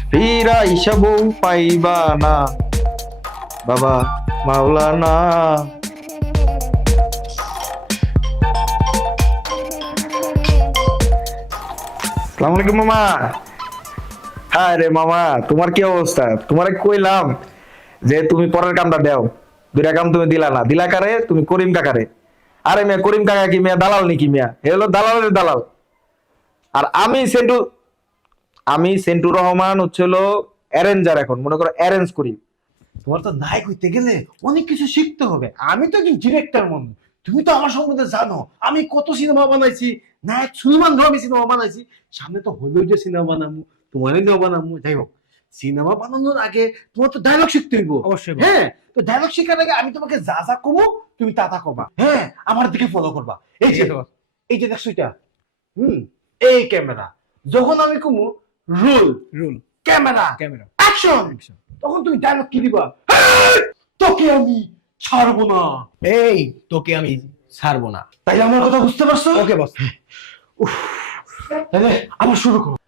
ফিরা হিসাবও পাইবা না বাবা মাওলানা। আসসালামু আলাইকুম মামা। হ্যাঁ রে মামা, তোমার কি অবস্থা? তোমারে কইলাম যে তুমি পরের কামটা দাও, দুইটা কাম তুমি দিলা না। দিলা কারে? তুমি করিম কাকারে। আরে মিয়া, করিম কাকা কি মিয়া দালাল নাকি মিয়া? এ হলো দালালের দালাল। আর আমি সেন্টু রহমান হচ্ছে হলো অ্যারেঞ্জার। এখন মনে করো অ্যারেঞ্জ করি। তোমার তো নায়ক হইতে গেলে অনেক কিছু শিখতে হবে। আমি তো একজন ডিরেক্টর মানুষ, তুমি তো আমার সম্বন্ধে জানো আমি কত সিনেমা বানাইছি। নায়ক সুলমান ধরে আমি সিনেমা বানাইছি, সামনে তো হলিউডের সিনেমা বানাবো, তোমার সিনেমা বানাবো। যাই হোক, সিনেমা বানানোর আগে তোমার তো ডায়লগ শিখতে হইব। অবশ্যই। হ্যাঁ, তো ডায়লগ শেখার আগে আমি তোমাকে যা যা কমো তুমি তা তা কবা। হ্যাঁ, আমার দিকে ফলো করবা। এই যে এই যে দেখছো এটা, এই ক্যামেরা। যখন আমি কমু roll rule camera camera action, তখন তুমি ডায়লগ কি দিবা? তোকে আমি ছাড়বো না। এই তোকে আমি ছাড়বো না। তাই আমার কথা বুঝতে পারছো? ওকে বস। তাহলে আবার শুরু করো।